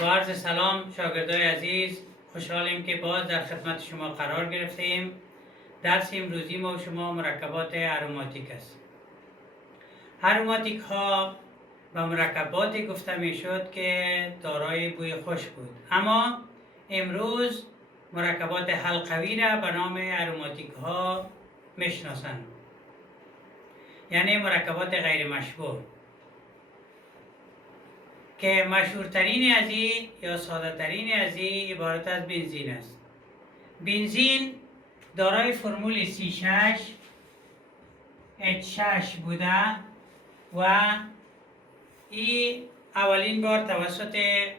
با عرض سلام شاگردای عزیز، خوشحالیم که باز در خدمت شما قرار گرفتیم. درس امروزی ما و شما مرکبات اروماتیک است. اروماتیک ها و مرکباتی گفته می شد که دارای بوی خوش بود، اما امروز مرکبات حلقوی را به نام اروماتیک ها میشناسند، یعنی مرکبات غیر مشبوع که مشهورترین از این یا ساده ترین از این عبارت از بنزین است. بنزین دارای فرمول C6 H6 بوده و این اولین بار توسط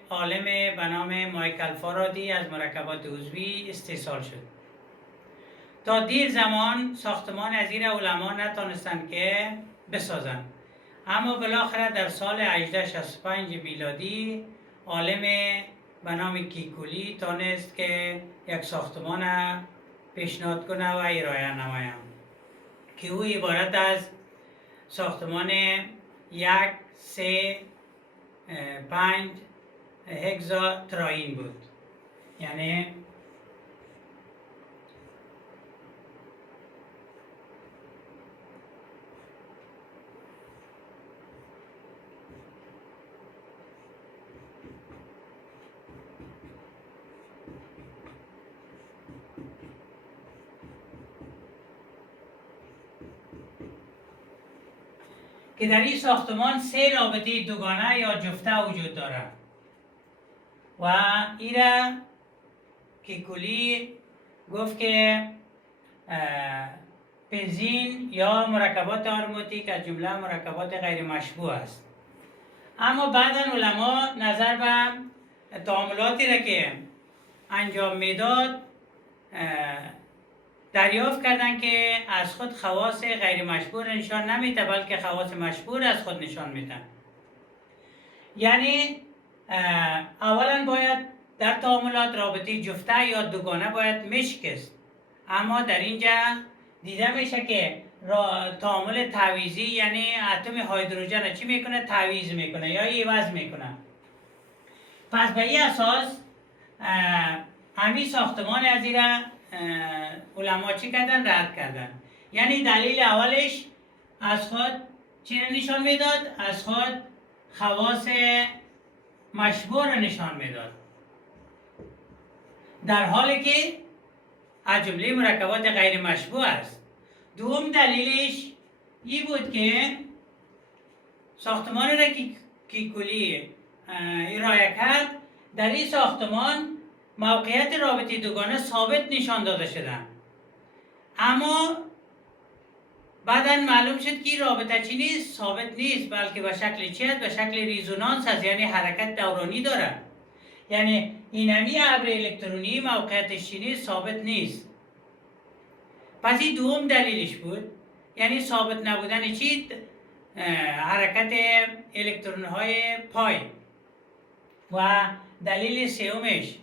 عالم به نام مایکل فارادی از مرکبات عضوی استحصال شد. تا دیر زمان ساختمان از این علما نتانستند که بسازند، اما بالاخره در سال 1865 میلادی عالم به نام کیکولی تانست که یک ساختمان پیشنهاد کنه و ارائه نماید که او عبارت از ساختمان 1-3-5 هگزاتراین بود، یعنی که در این ساختمان 3 رابطه دوگانه یا جفته وجود دارد و ایره کیکولی گفت که بنزین یا مرکبات آروماتیک از جمله مرکبات غیر مشبوع است. اما بعدا علما نظر به تعاملاتی را که انجام میداد دریافت کردند که از خود خواص غیر مشبوع نشان نمیده، بلکه خواص مشبوع از خود نشان میده. یعنی اولا باید در تعاملات رابطه جفته یا دوگانه باید میشکست، اما در اینجا دیده میشه که تعامل تعویضی یعنی اتم هیدروژن چی میکنه؟ تعویض میکنه یا عوض میکنه. پس به این اساس همین ساختمان از این را علما چی کردن؟ رد کردن. یعنی دلیل اولش از خود چی نشان میداد؟ از خود خواص مشبوع را نشان میداد، در حالی که از جمله مرکبات غیر مشبوع است. دوم دلیلش این بود که ساختمان را که کیکولی ارائه کرد، در این ساختمان موقعیت رابطه دوگانه ثابت نشان داده شدن، اما بعدا معلوم شد که رابطه چی نیست؟ ثابت نیست، بلکه به شکل چی است؟ به شکل ریزونانس است، یعنی حرکت دورانی داره. یعنی اینمی ابر الکترونی موقعیتش چی نیست؟ ثابت نیست. پس این دوم دلیلش بود، یعنی ثابت نبودن چی؟ حرکت الکترون های پای. و دلیل سومش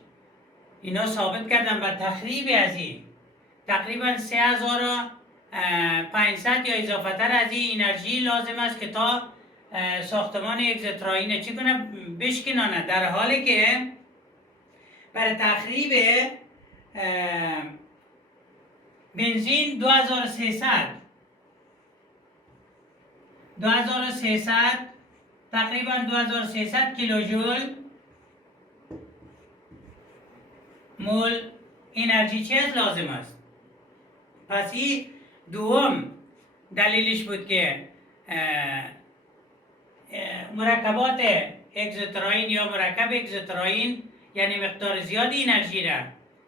اینا ثابت کردن بر تخریب از این تقریبا 3500 یا اضافه تر از این انرژی لازم است که تا ساختمان اگزوتراین چی کنه؟ بشکنانه، در حالی که برای تخریب بنزین 2300 تقریبا 2300 کیلوجول مول انرژی چیز لازم است. پس این دوم دلیلش بود که مرکبات اگزوتراین یا مرکب اگزوتراین یعنی مقدار زیادی انرژی را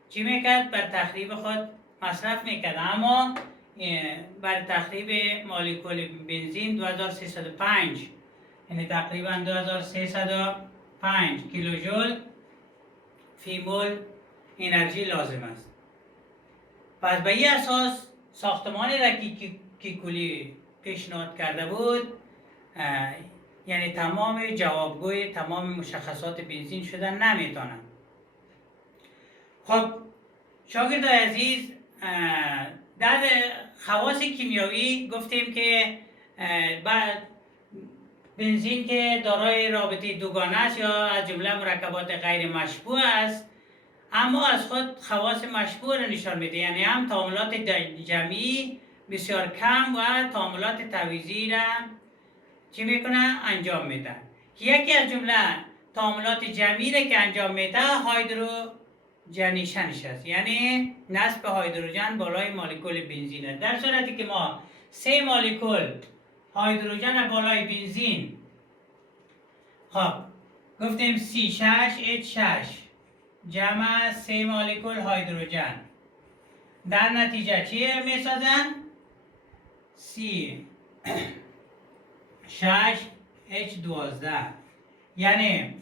چی میکرد؟ بر تخریب خود مصرف میکرد، اما بر تخریب مولکول بنزین 2305 یعنی تقریبا 2305 کیلوجول فی مول انرژی لازم است. پس به این اساس ساختمانی را که کیکولی پیشنهاد کرده بود، یعنی تمام جوابگوی تمام مشخصات بنزین شدن نمیتونن. خب شاگردای عزیز، در خواص کیمیایی گفتیم که بنزین که دارای رابطه دوگانه است یا از جمله مرکبات غیر مشبوع است، اما از خود خواص مشبوع را نشان میده، یعنی هم تعاملات جمعی بسیار کم و تعاملات تعویضی را چی میکنه؟ انجام میده. یکی از جمله تعاملات جمعی را که انجام میده هایدروژنیشنش است، یعنی نصب هایدروژن بالای مولکول بنزین است. در صورتی که ما 3 مولکول هایدروژن بالای بنزین، خب گفتیم C6H6 جمع 3 مولکول هایدروژن، در نتیجه چی میسازن؟ C6H12. یعنی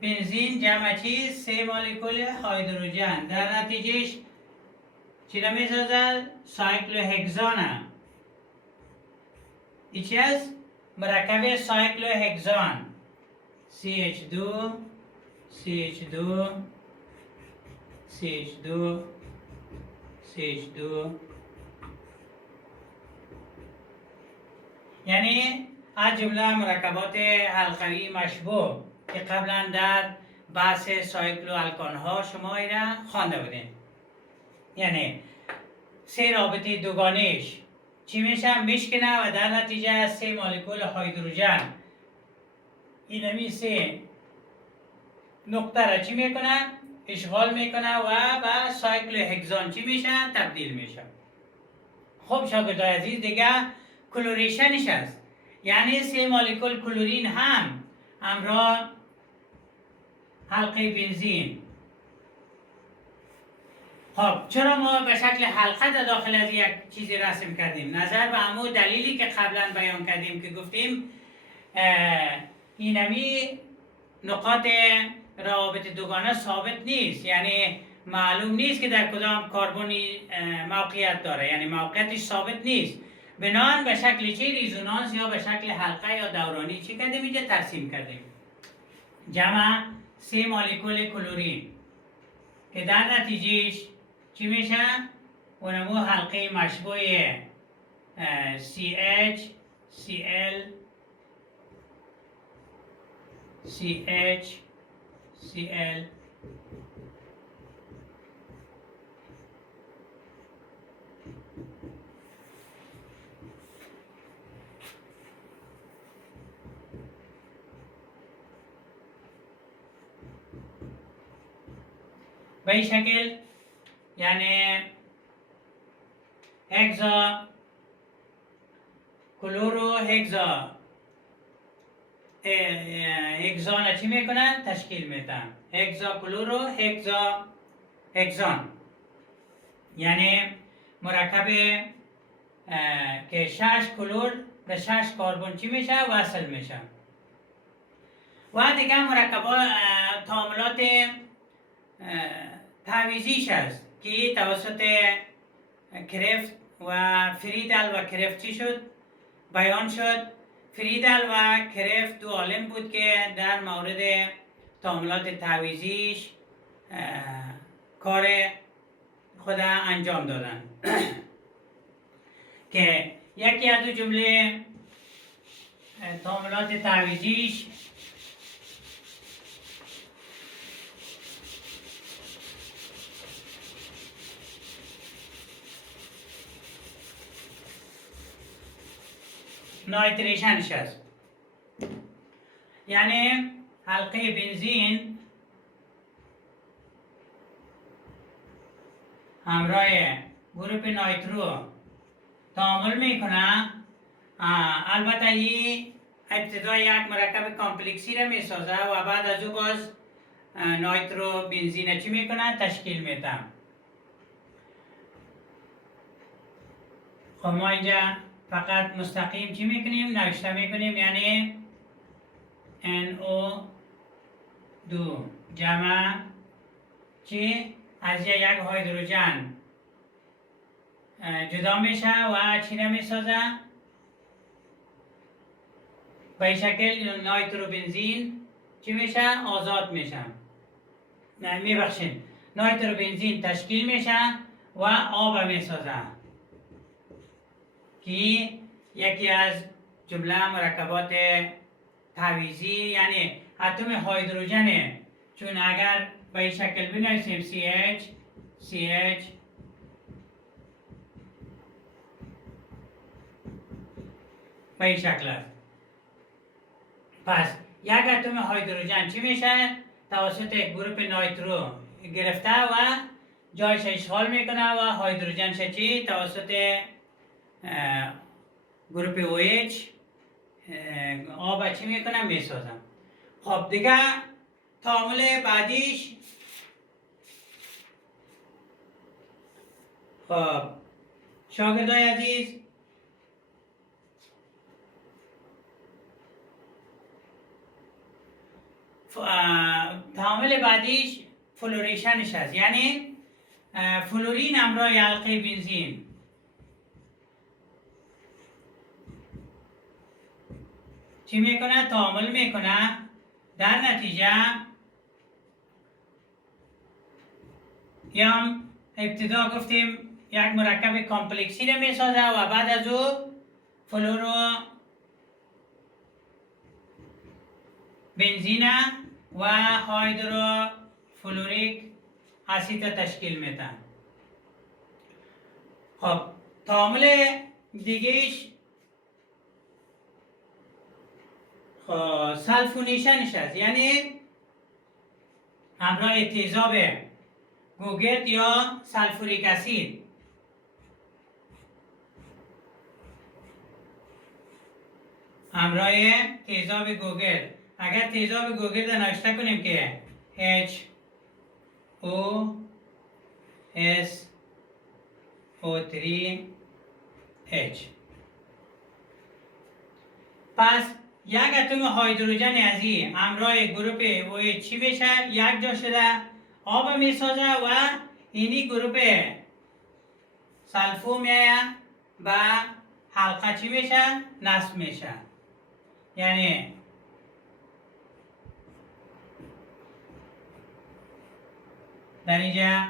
بنزین جمع چی؟ 3 مولکول هایدروژن، در نتیجهش چی را میسازد؟ سایکلوهگزان. این چی است؟ مرکب سایکلوهگزان CH2 CH2 CH2 CH2. یعنی از جمله مرکبات حلقوی مشبوع که قبلا در بحث سایکلو الکان ها شما اینا خوانده بودین. یعنی 3 رابطه دوگانهش چی میشه؟ میشکنه و در نتیجه 3 مولکول هایدروژن اینمی 3 نقطه را چی میکنه؟ اشغال میکنه و به سایکلوهگزان چی میشه؟ تبدیل میشه. خب شاگردای عزیز دیگه کلوریشنش است، یعنی 3 مولکول کلورین هم همراه حلقه بنزین. خب چرا ما به شکل حلقه در داخل از یک چیزی رسم کردیم؟ نظر به همون دلیلی که قبلا بیان کردیم که گفتیم اینمی نقاط روابط دوگانه ثابت نیست، یعنی معلوم نیست که در کدام کربنی موقعیت داره، یعنی موقعیتش ثابت نیست. بنابراین به شکل چه ریزونانس یا به شکل حلقه یا دورانی چی کردیم؟ اینجا ترسیم کردیم. جمع 3 مولکول کلورین که در نتیجهش چی میشه؟ اونمو حلقه مشبوع CH Cl CH Cl به این شکل، یعنی هگزا کلورو هگزان چی میکنن؟ تشکیل میدن. هگزا کلورو هگزان یعنی مرکب که 6 کلور به 6 کربن چی میشه؟ وصل میشه. و دیگه مرکبات تعاملات تعویضیش است که توسط کرفت و فریدل و کرفت چی شد؟ بیان شد. فریدل و کرفت دو عالم بود که در مورد تعاملات تعویضیش کار خود انجام دادن که یکی از دو جمله تعاملات تعویضیش نایتریشنش است، یعنی حلقه بنزین همراه گروپ نایترو تعامل میکنه. البته این ابتدا یک مرکب کامپلکسی را میسازه و بعد از او باز نایترو بنزین چی میکنه؟ تشکیل میده. خب ما اینجا فقط مستقیم چی میکنیم؟ نوشته میکنیم، یعنی NO2 جمع چی؟ از یک هایدروژن جدا میشه و چی نمیسازه؟ به این شکل نایترو بنزین چی میشه؟ آزاد میشه. نه میبخشید، نایتروبنزین تشکیل میشه و آب میسازه که یکی از جمله مرکبات تعویضی یعنی اتم هیدروژن، چون اگر به این شکل بنویسیم CH به این شکل است. پس یک اتم هیدروژن چی میشه؟ توسط یک گروپ نایترو گرفته و جایش اشغال میکنه و هیدروژنش چی؟ توسط گروپ OH آب چی میکنه؟ میسازم. خب دیگه تعامل بعدیش، خب شاگردای عزیز، تعامل بعدیش فلوریشنش هست، یعنی فلورین همراه حلقه بنزین چی میکنه؟ تعامل میکنه، در نتیجه یا ابتدا گفتیم یک مرکب کامپلکسی رو میسازه و بعد از او فلورو بنزین و هیدرو فلوریک اسید تشکیل میده. خب تعامل دیگهش سلفونیشنش هست، یعنی همراه تیزاب گوگرد یا سلفوریک اسید همراه تیزاب گوگرد. اگر تیزاب گوگرد نوشته کنیم که HOSO3H، پس یک اتم هیدروژن از این همراه گروپ OH چی میشه؟ یک جا شده آب میسازه و اینی گروپ سلفو میایه و حلقه چی میشه؟ نصب میشه. یعنی در اینجا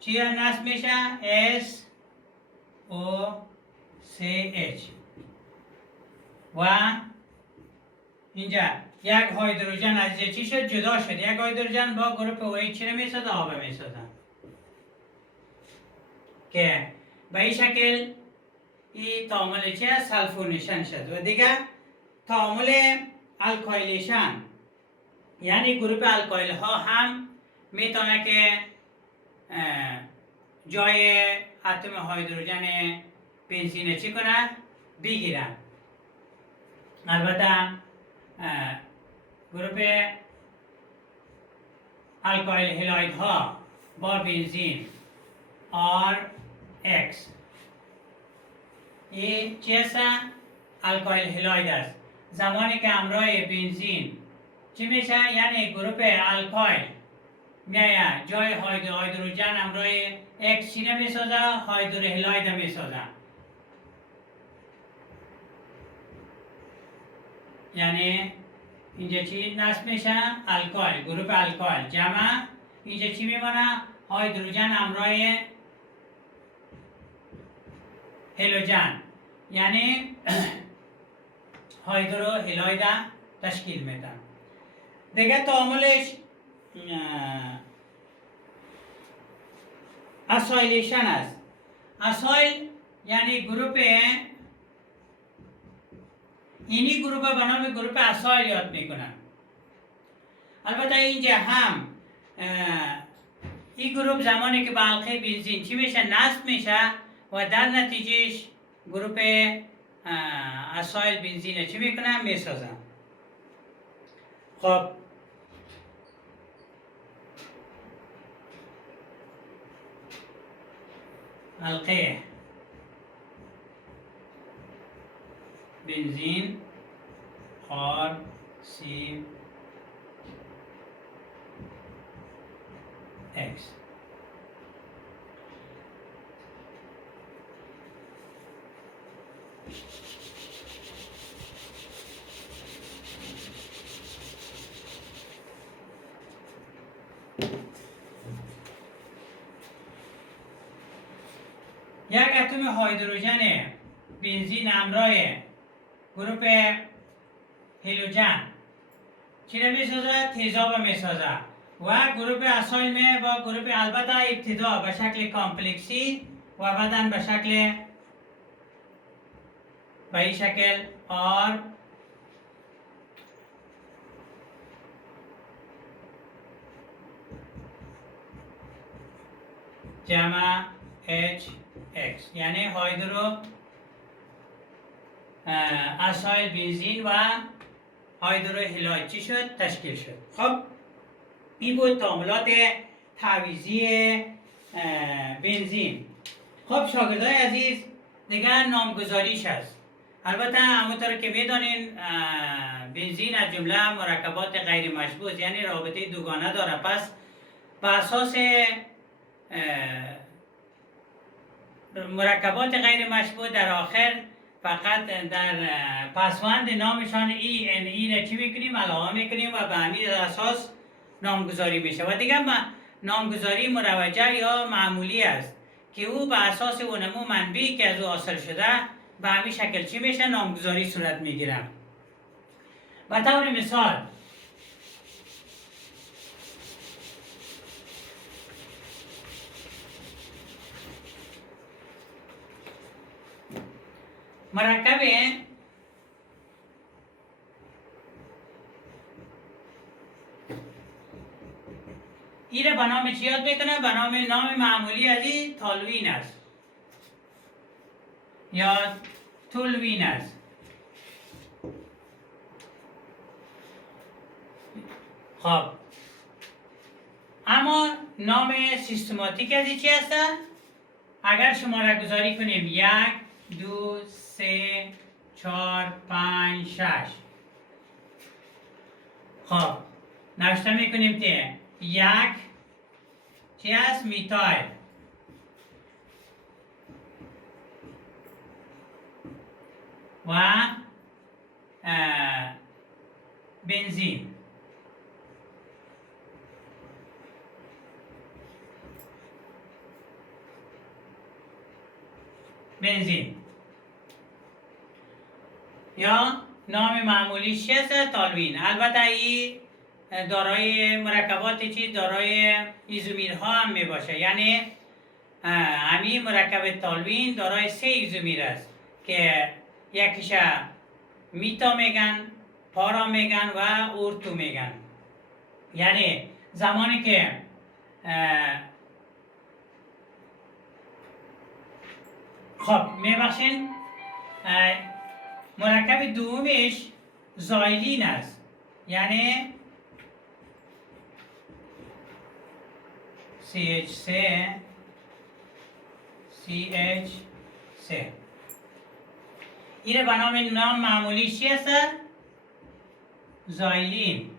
چی نصب میشه؟ SO3H و اینجا یک هیدروژن از چی شد؟ جدا شد. یک هیدروژن با گروپ OH چی رو میسازه؟ آب میسازه که به این شکل این تعامل چی هست؟ سلفونیشن شد. و دیگه تعامل الکایلیشن، یعنی گروپ الکایل ها هم میتونه که جای اتم هیدروژن بنزین چی کنه؟ بگیرن. البته گروپ الکایل هلاید ها با بنزین RX این چی هست؟ الکایل هلاید است. زمانی که همراه بنزین چی میشه؟ یعنی گروپ الکایل میایه جای هیدروژن همراه X چی نمیسازه؟ هیدرو هلاید میسازه. یعنی اینجا چی نصب میشه؟ الکایل، گروپ الکایل جمع، اینجا چی میمونه؟ هیدروژن همراه هلوژن، یعنی هیدرو هلاید تشکیل میده. دیگه تعاملش اسایلیشن است. اسایل یعنی گروپ اینی گروپ به نام گروپ اسایل یاد میکنن. البته اینجا هم این گروپ زمانی که به حلقه بنزین چی میشه؟ نصب میشه و در نتیجهش گروپ اسایل بنزین چی میکنن؟ میسازن. خب حلقه بنزین RCX یک اتم هیدروژن بنزین همراه گروپ هیدروژن چی را میسازد؟ تیزاب میسازد و گروپ اسایل با گروپ البته ابتدا به شکل کامپلکسی و بعدا به شکل به این شکل آر جمع HX یعنی هایدرو اسایل بنزین و هایدرو هلاید چی شد؟ تشکیل شد. خب این بود تعاملات تعویضی بنزین. خب شاگردای عزیز دیگر نامگذاریش هست. البته همونطور که میدانین بنزین از جمله مرکبات غیر مشبوط یعنی رابطه دوگانه داره، پس به اساس مرکبات غیر مشبوط در آخر فقط در پسوند نامشان ای را چی میکنیم؟ علاوه میکنیم و به همین اساس نامگذاری میشه و دیگه نامگذاری مروجه یا معمولی است که او به اساس اونمو منبعی که از او حاصل شده به همین شکل چی میشه؟ نامگذاری صورت میگیره. به طور مثال مرکب این را به نام چی یاد میکنه؟ به نام معمولی از این تالوین است یا تولوین است. خب اما نام سیستماتیک از این چی هست؟ اگر شماره گذاری کنیم 1 2 3 4 5 6. خب نوشته میکنیم که 1 چی هست؟ میتایل و بنزین. یا نام معمولیش چی هست؟ تالوین. البته این دارای مرکبات چی؟ دارای ایزومیرها هم می باشه، یعنی همین مرکب تالوین دارای 3 ایزومیر است که یکیش میتا میگن، پارا میگن و اورتو میگن. یعنی زمانی که خب میبخشین مرکب دومش زایلین است، یعنی CH3 CH3. این به نام معمولی چی هست؟ زایلین.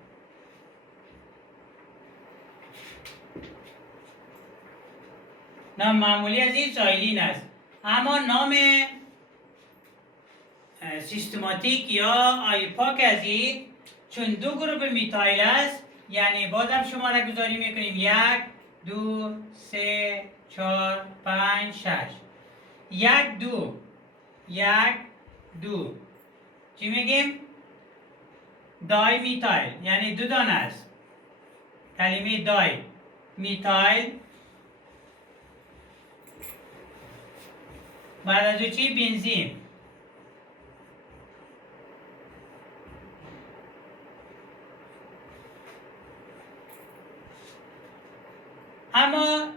نام معمولی از این زایلین است. اما نام سیستماتیک یا آیپاک از این چون 2 گروپ میتایل است، یعنی بازم شماره گذاری میکنیم 1 2 3 4 5 6. 1 2 1 2 چی میگیم؟ دای میتایل، یعنی 2 دانه است. کلمه دای میتایل. بعد از او چی؟ بنزین. اما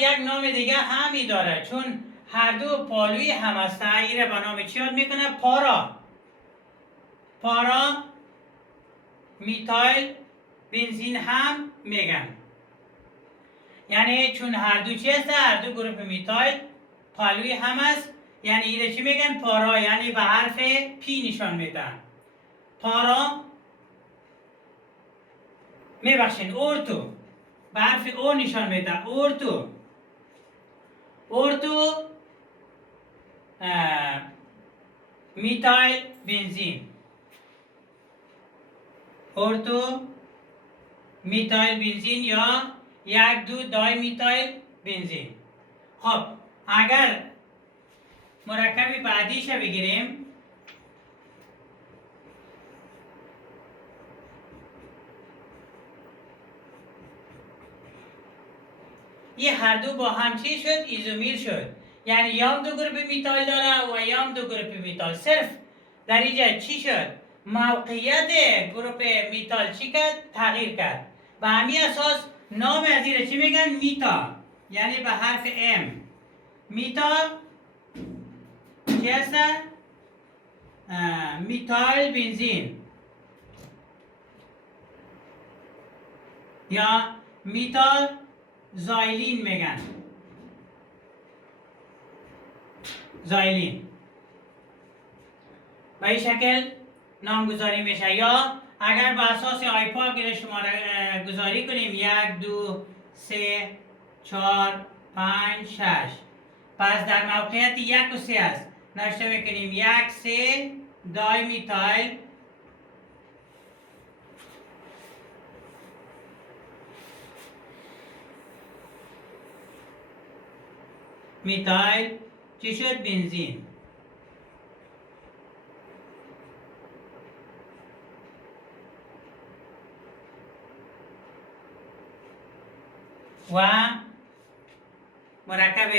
یک نام دیگه همی داره، چون هر دو پالوی هم هسته. این را به نام چی یاد میکنه؟ پارا میتایل بنزین هم میگن. یعنی چون هر دو چی هسته؟ هر دو گروپ میتایل پالوی هم هست، یعنی این را چی میگن؟ پارا، یعنی به حرف پی نشان میدن. پارا میبخشین اورتو به حرف او نشان میده. اورتو میتایل بنزین. اورتو میتایل بنزین یا 1 2 دای میتایل بنزین. خب اگر مرکب بعدیش رو بگیریم. این هر دو با هم چی شد؟ ایزومیر شد. یعنی یام دو گروپ میتال داره و یام دو گروپ میتال. صرف در اینجا چی شد؟ موقعیت گروپ میتال چی کرد؟ تغییر کرد. به همین اساس نام از این چی میگن؟ میتا. یعنی به حرف ام. میتا چی هست؟ میتایل بنزین یا میتال زایلین میگن. زایلین به این شکل نامگذاری میشه. یا اگر به اساس آیپا شماره گذاری کنیم 1 2 3 4 5 6 پس در موقعیت 1 و 3 است. نوشته میکنیم 1 3 دای میتایل میتایل چی شد؟ بنزین. و مرکب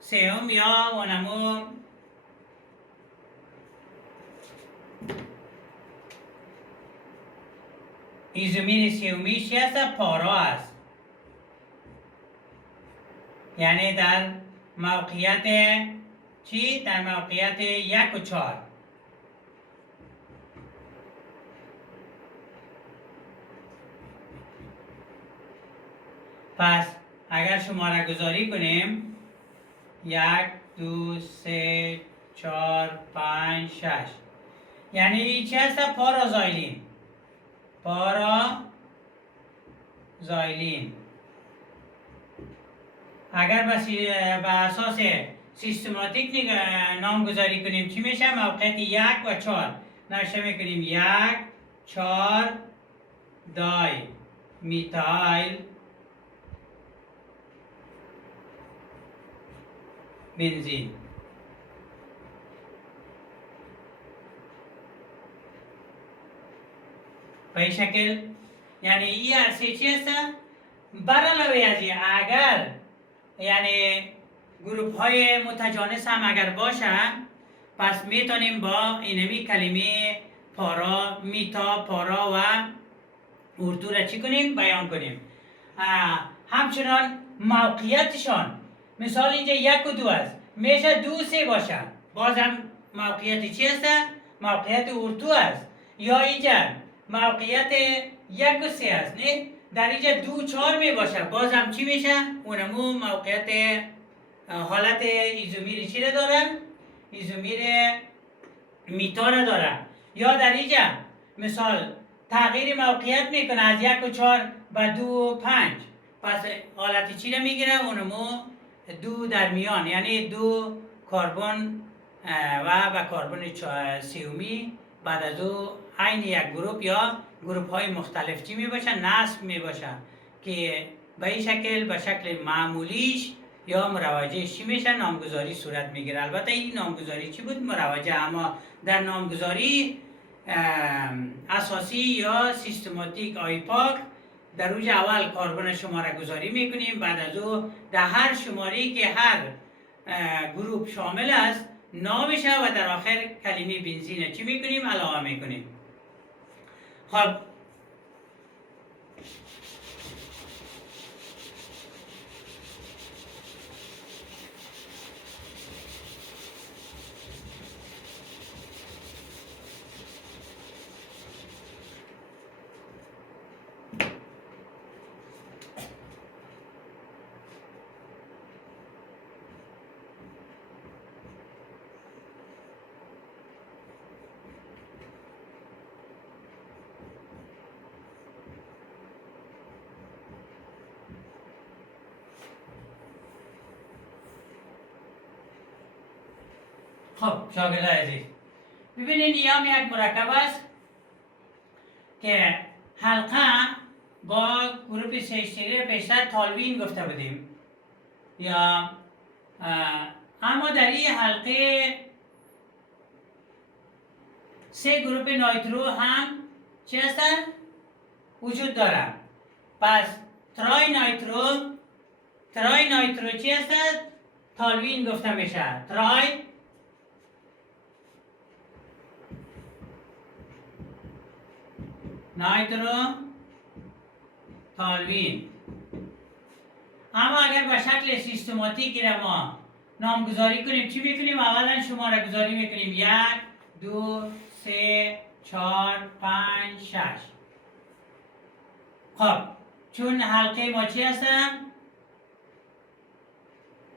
سوم یا ونمو ایزومیر سومی چی هست؟ پارا است. یعنی در موقعیت چی؟ در موقعیت 1 و 4. پس اگر شماره گذاری کنیم 1 2 3 4 5 6 یعنی چی هست؟ پارازایلین. پارازایلین. اگر به اساس سیستماتیک نامگذاری کنیم چی میشه؟ موقعیت 1 و 4 نوشته میکنیم 1 4 دای میتایل بنزین. به این شکل یعنی این عرصه چی هست؟ برعلاوه از این اگر یعنی گروپ های متجانس هم اگر باشن پس میتونیم با اینمی کلمه پارا میتا پارا و اردو را چی کنیم؟ بیان کنیم. همچنان موقعیتشان مثال اینجا 1 و 2 است میشه 2 و 3 باشن بازم موقعیت چی است؟ موقعیت اردو است. یا اینجا موقعیت 1 و 3 است نه؟ در اینجا 2 و 4 می باشه بازم چی میشه؟ اونمو موقعیت حالت ایزومیر چی را داره؟ ایزومیر میتا را داره. یا در اینجا مثال تغییر موقعیت میکنه از 1 و 4 به 2 و 5 پس حالت چی را میگیره؟ اونمو 2 در میان یعنی 2 کربن و به کربن سومی بعد از او عین یک گروپ یا گروپ های مختلف چی می باشن؟ نصب می باشن که به این شکل به شکل معمولیش یا مروجهش چی میشه؟ نامگذاری صورت میگیره. البته این نامگذاری چی بود؟ مروجه. اما در نامگذاری اساسی یا سیستماتیک آیپاک در روز اول کربن شماره گذاری میکنیم بعد از او در هر شماری که هر گروپ شامل است نامشه و در آخر کلمه بنزین چی میکنیم؟ علاوه میکنیم. خب خب شاگرد عزیز ببینید این هم یک مرکب است که حلقه با گروپ سه‌اشتری پیشتر تالوین گفته بودیم یا اما در این حلقه 3 گروپ نایترو هم چی هستن؟ وجود دارن. پس ترای نایترو چی هستن؟ تالوین گفته میشه. ترای نایترو تالوین. اما اگر به شکل سیستماتیک ما نامگذاری کنیم چی میکنیم؟ اولا شماره گذاری میکنیم 1 2 3 4 5 6. خب چون حلقه ما چی هستن؟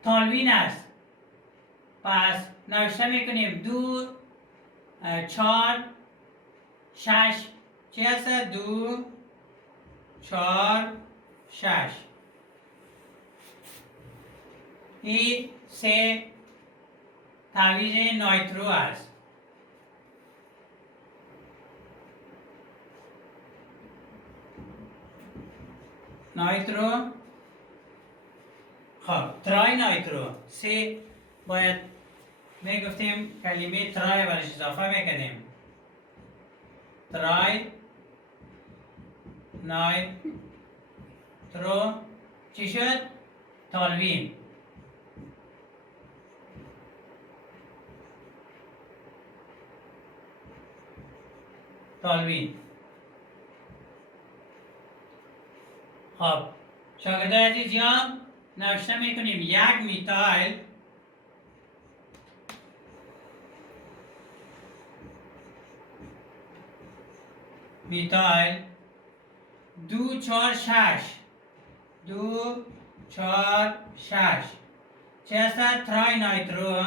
تالوین است. پس نوشته میکنیم 2 4 6 چی هست؟ 2 4 6. این 3 تعویض نایترو است. نایترو. خب ترای نایترو 3 باید میگفتیم کلمه ترای برش اضافه میکنیم. ترای نایترو چی شد؟ تالوین. خب شاگردای عزیزیان نوشته میکنیم 1 میتایل 2 4 6 2 4 6 چه هست؟ ترای نایترو.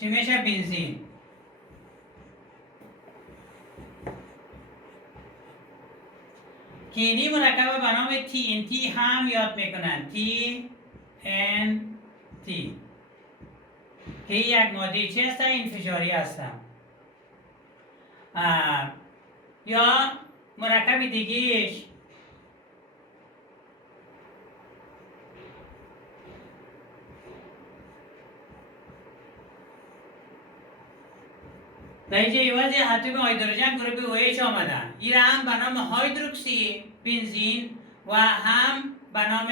چی میشه؟ بنزین. که اینی مرکب به نام TNT هم یاد میکنن. TNT که یک ماده چی هستن؟ انفجاری هستن. یا مرکب دیگهش در اینجا یوازی اتم هیدروژن گروپ OH آمدن. این هم به نام هیدروکسی بنزین و هم به نام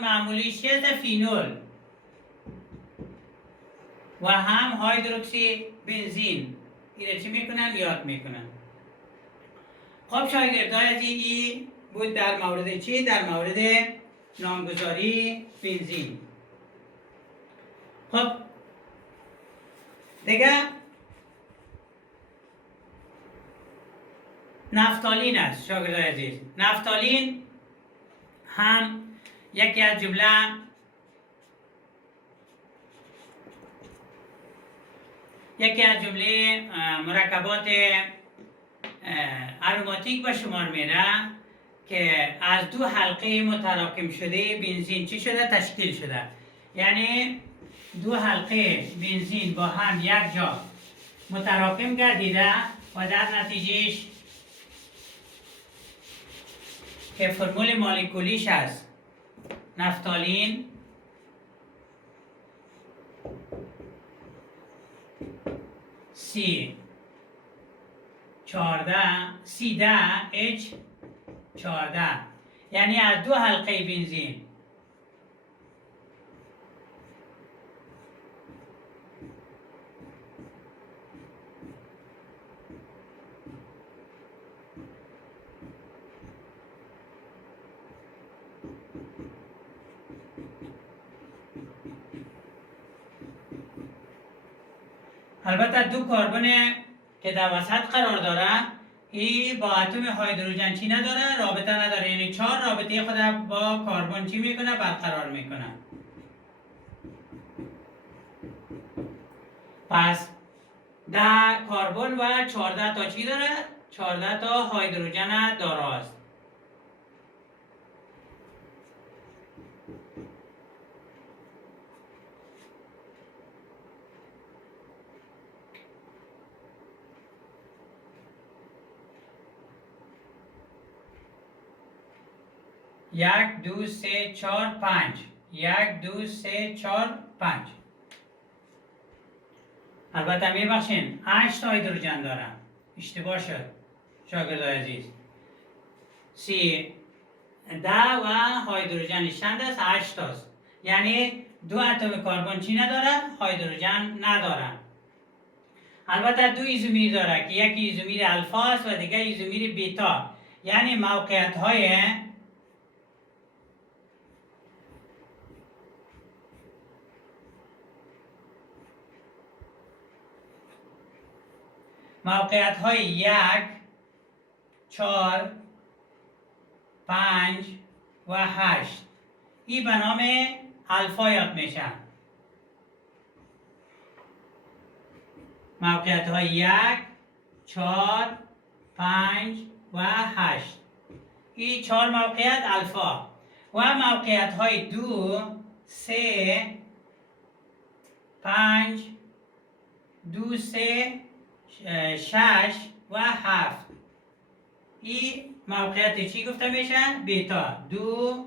معمولی چیز فینول و هم هیدروکسی بنزین. این چی میکنن؟ یاد میکنن. خب شاگردای این بود در مورد چی؟ در مورد نامگذاری بنزین. خب دیگه نفتالین است شاگردای عزیز. نفتالین هم یکی از جمله مرکبات اروماتیک به شمار میره که از 2 حلقه متراکم شده بنزین چی شده؟ تشکیل شده. یعنی 2 حلقه بنزین با هم یک جا متراکم گردیده و در نتیجهش که فرمول مولکولیش است نفتالین C14H14. یعنی از 2 حلقه بنزین البته 2 کربن که در وسط قرار داره این با اتم هیدروژن چی نداره؟ رابطه نداره. یعنی 4 رابطه خود با کربن چی میکنه؟ برقرار میکنه. پس 10 کربن و 14 تا چی داره؟ 14 تا هیدروژن داراست. 1 2 3 4 5 1 2 3 4 5. البته میبخشین 8 تا هیدروژن دارم، اشتباه شد شاگردای عزیز. 10 و هیدروژنش چند است؟ 8 تاست. یعنی 2 اتم کربن چی ندارن؟ هیدروژن ندارن. البته 2 ایزومیر داره که یکی ایزومیر الفا است و دیگه ایزومیر بیتا. یعنی موقعیت های 1 4 5 و 8 این به نام الفا یاد میشن. موقعیت های 1 4 5 و 8 این 4 موقعیت الفا و موقعیت های 2 3 5 2 3 6 و 7 این موقعیت چی گفته میشن؟ بیتا. 2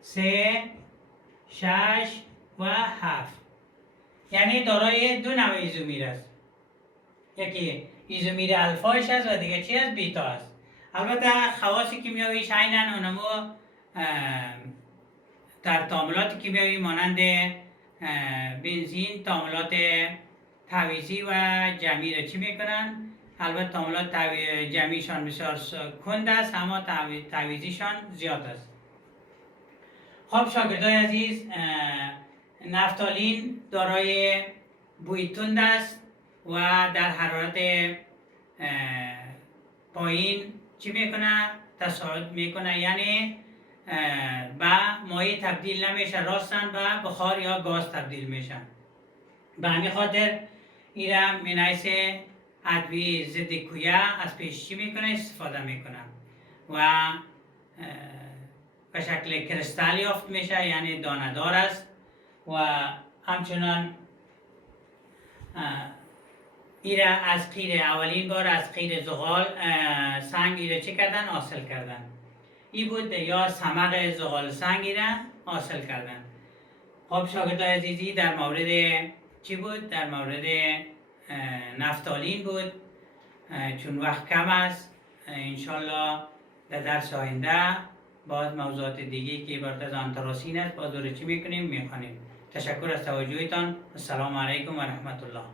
3 6 و 7 یعنی دارای 2 نوع ایزومیر است. یکی ایزومیر الفاش است و دیگه چی است؟ بیتا است. البته خواص کیمیاییش عیناً اونمو در تعاملات کیمیایی مانند بنزین تعاملات تعویضی و جمعی را چی میکنن؟ البته تعاملات جمعیشان بسیار کند است اما تعویضیشان زیاد است. خب شاگردای عزیز، نفتالین دارای بوی تند است و در حرارت پایین چی میکنه؟ تصاعد میکنه، یعنی به مایع تبدیل نمیشه، راستن به بخار یا گاز تبدیل میشن. به همین خاطر ایرا مینایس ادویه ضد کویه از پیش چی میکنه؟ استفاده میکنه و به شکل کریستال یافت میشه، یعنی دانه دار است و همچنان ایرا از قیر اولین بار از قیر زغال سنگ ایرا چه کردن؟ حاصل کردن. ای بود یا سمق زغال سنگ ایرا حاصل کردن. خب شاگردای عزیزی در مورد چی بود؟ در مورد نفتالین بود. چون وقت کم است انشالله در درس آینده باز موضوعات دیگه که برات از آنتراسین است باز رو چی میکنیم؟ میخوانیم. تشکر از توجهتان. السلام علیکم و رحمت الله.